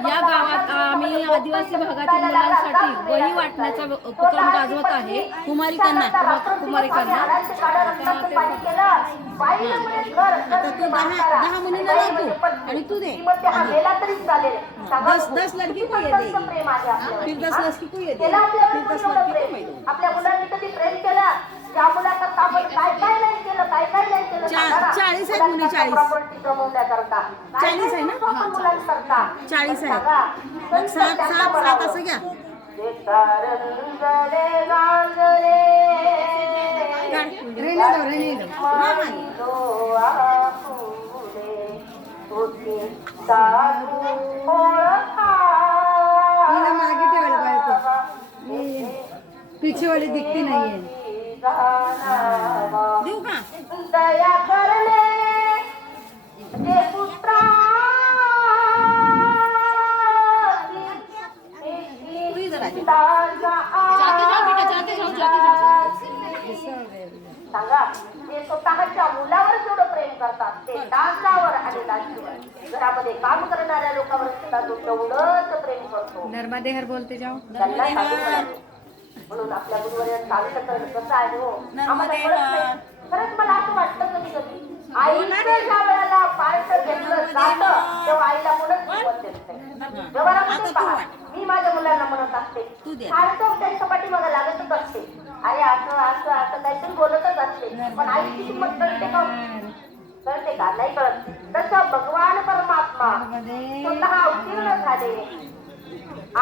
या गावात आम्ही आदिवासी भागातील मुलांसाठी वही वाटण्याचा उपक्रम गाजवत आहे. कुमारिकांना आता तू 10 मुलींना लावतो आणि तू दे. 10 लड़की को ये देगी, फिर 10 लड़की को ये देगी, फिर 10 लड़की को मैं दूंगी. आपल्या मुलांनी कधी प्रेम केलं त्या मुलाकरता आपण काय काय नाही केलं, काय काय नाही केलं. 40 आहे मुली, 40 प्रॉपर्टी जमवण्याकरता 40 आहे ना, मुलांकरता 40 आहे. मग 7 असं घ्या. रेने दो मागे ठेवायला पाहिजे, पीछे वाली दिखती नहीं है. देऊ का? दया करणे जे पुत्रा सांगा ते स्वतःच्या मुलावर जेवढं प्रेम करतात ते दासावर आणि दासीवर घरामध्ये काम करणाऱ्या लोकांवर सुद्धा तो तेवढंच प्रेम करतो. नर्मदे हर बोलते जाओ. म्हणून आपल्या गुरुवर चाललं तर कसं आहे हो आम्हाला कळत नाही. खरंच मला असं वाटतं कधी कधी आईचं ज्या वेळेला पार्ट घेतलं जातं तेव्हा आईला कोणच किंमत देत नाही. व्यवहारामध्ये पहा मी माझ्या मुलांना म्हणत असते सारखं त्यांच्या पाठीमागे लागतच असते. अरे असं असं असं काहीतरी बोलतच असते पण आईची किंमत कळते का? कळते का? नाही कळत. तसं भगवान परमात्मा स्वतः अवतीर्ण झाले,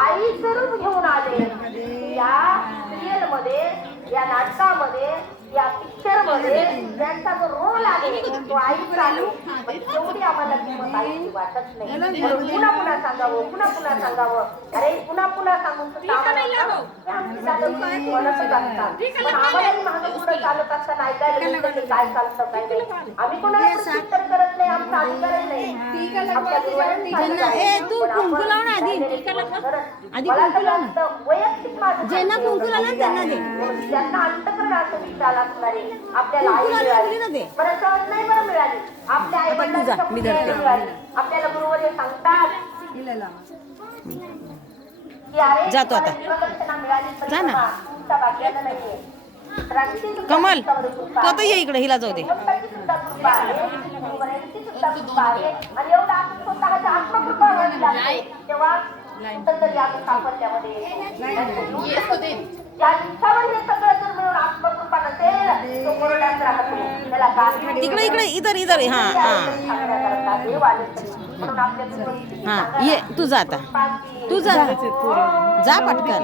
आई स्वरूप घेऊन आले. या सिरियल मध्ये, या नाटकामध्ये, या पिक्चर मध्ये त्यांचा जो रोल आहे तो आईचा आहे. तेवढी आम्हाला किंमत आईची वाटत नाही. पुन्हा पुन्हा सांगावं, पुन्हा पुन्हा सांगावं. अरे पुन्हा पुन्हा सांगून म्हणतच असतात पण आम्हालाही मागं पुढे चालत असताना ऐकायला काय चालतं काय नाही. आम्ही कोणाला प्रत्युत्तर करत नाही, आमचा अधिकारच नाही. तू कुंकू लाव ना आधी, वैयक्तिक माझं ज्यांना कुंकू लावलं त्यांना दे. ज्यांना अंतकरण असं विचार असणारे आपल्याला आई कुंकू मिळाली लावलं दे. बरं सहज नाही बरं मिळाली. आपल्या आई मिळाली. आपल्याला गुरुवर सांगतात की अरे जातो आता. प्रदक्षिणा मिळाली जा ना. तुमचा भाग्याला नाहीये. कमल तू आता ये इकडे, हिला जाऊ दे. आणि एवढा आपण स्वतःच्या आत्मकृपा तेव्हा कुठंतरी आपण सापडल्यामध्ये ज्यांच्यावर हे सगळं जर मिळून आत्मकृपा नसेल तो कोरड्यात राहतो. त्याला काय इकडे इकडे इधर इधर. हा हा देव आले म्हणून आपल्या हा ये तू जा आता, तू जा जा पटकन.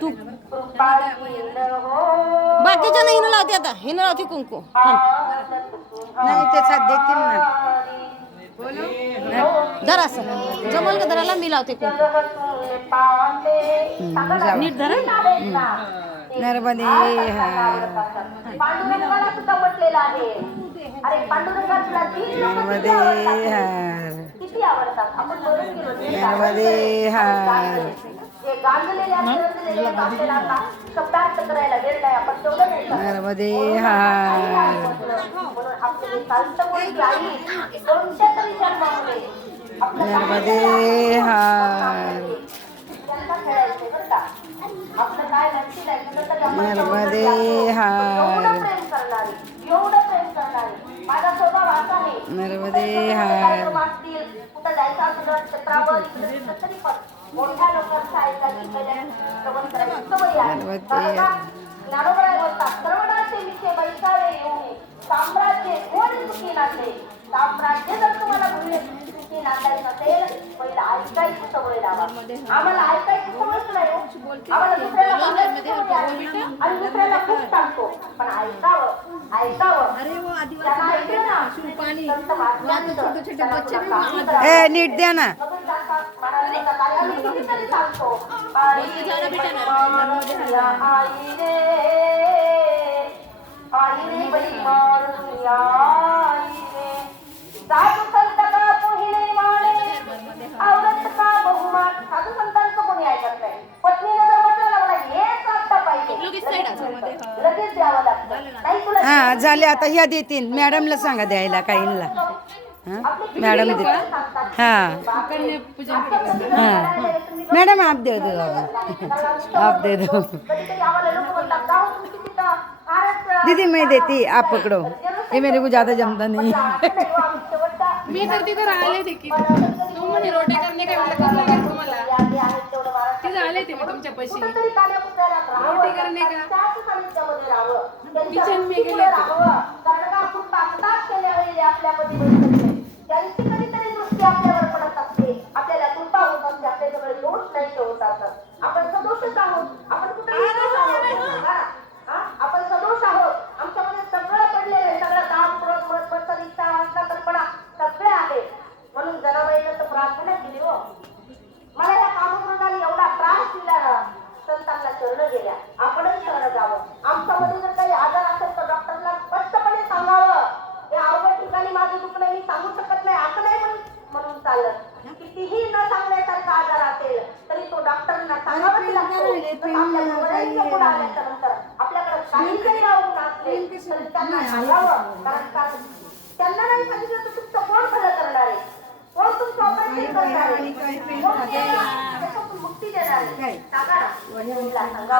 तू बाकीच्या नाही हिनं लावते, आता हिनं लावते कुंकू. नाही ते साथ देतील ना. धरा असं जमल का धराला, मी लावते कुंकू. नीट धरा. नर्मदे पांडुरंगाला सुद्धा म्हटलेलं आहे. अरे पांडुरंगाला नर्मदे किती आवडतात. आपण बरं केलं नर्मदे जे गांजलेल्या आपल्याला शब्दार्थ करायला वेळ नाही. आपण तेवढं नाही करत. नर्मदे म्हणून आपले चालतं आई कोणत्या तरी जन्मामध्ये नर्मदे त्यांना खेळायचे बरं का. आपलं काय नक्की नाही नर्मदे एवढं प्रेम करणारी, एवढं प्रेम करणारी. माझा स्वभाव असा आहे नर्मदे मागतील कुठं जायचं असलं क्षेत्रावर तरी पण मोठ्या लोकांचं ऐकायची श्रवण करायची सवय आहे. ज्ञानोबराय बोलतात श्रवणाचे विषय बैसावे येऊन साम्राज्य कोण सुखी नांदे. साम्राज्य जर तुम्हाला सुखी नांदायचं असेल पहिला ऐकायची सवय लावा. आम्हाला ऐकायची सवयच नाही हो. आम्हाला दुसऱ्याला बोलायची सवय आहे आणि दुसऱ्याला खूप सांगतो पण ऐकावं ऐकावं. त्यांना ऐकलं ना संत महात्म्यांचं ए नीट द्या ना. साधू संत का पोहिले माने औरत का बहुमान. साधू संतांचं कोणी ऐकत नाही. पत्नीने जर म्हटलं ना मला हेच वाटतं पाहिजे लगेच द्यावं लागतं. नाही तुला हा झाले आता ह्या देतील मॅडमला सांगा द्यायला काहींना हा मॅडम देतील हा हा मॅडम आप दे दो आप दे दो कधी-कधी आम्हाला लोक म्हणतात "जाऊ तुमची तिथं फारच दीदी मैं देती आप पकड़ो ये मेरे को ज्यादा जमता नहीं मी तर तिथे राहिले देखील तू म्हणे रोटे करणे काय म्हणलं करू लागेल तुम्हाला तिथे आले ते मी तुमच्या पैसे रोटी करणे का किचन मी गेले त्यांची कधीतरी दृष्टी आपल्यावर पडत असते, आपल्याला कृपा होत असते, आपल्याजवळ दोष नाही होत असत. आपण सदोषच आहोत, आपण कुठे निर्दोष आहोत? हा? आपण सदोष आहोत. आमच्यामध्ये सगळं पडलेलं आहे, सगळं काम क्रोध मत मत्सर इच्छा वासना तर्पणा सगळे आहे. म्हणून जनाबाईनं तर प्रार्थना केली हो, मला या कामक्रोधाने एवढा त्रास दिला, संतांना शरण गेल्या, आपणच शरण जावं. आमच्यामध्ये जर काही आजार असेल तर डॉक्टरला स्पष्टपणे सांगावं, या अवघड ठिकाणी माझं दुखणं मी सांगू शकत नाही असं नाही म्हणून चालत. कितीही न सांगण्यासारखा आजार असेल तरी तो डॉक्टरना सांगावाच लागतो. तसं आपल्या मुलांच्या पुढे आल्याच्या नंतर आपल्याकडे काही जरी राहून असले तरी त्यांना सांगावं, कारण त्यांना नाही सांगितलं तर तुमचं कोण भलं करणार आहे, कोण तुमचं ऑपरेशन करणार आहे, कोण त्याच्यातून मुक्ती देणार आहे? सांगा ना. सांगा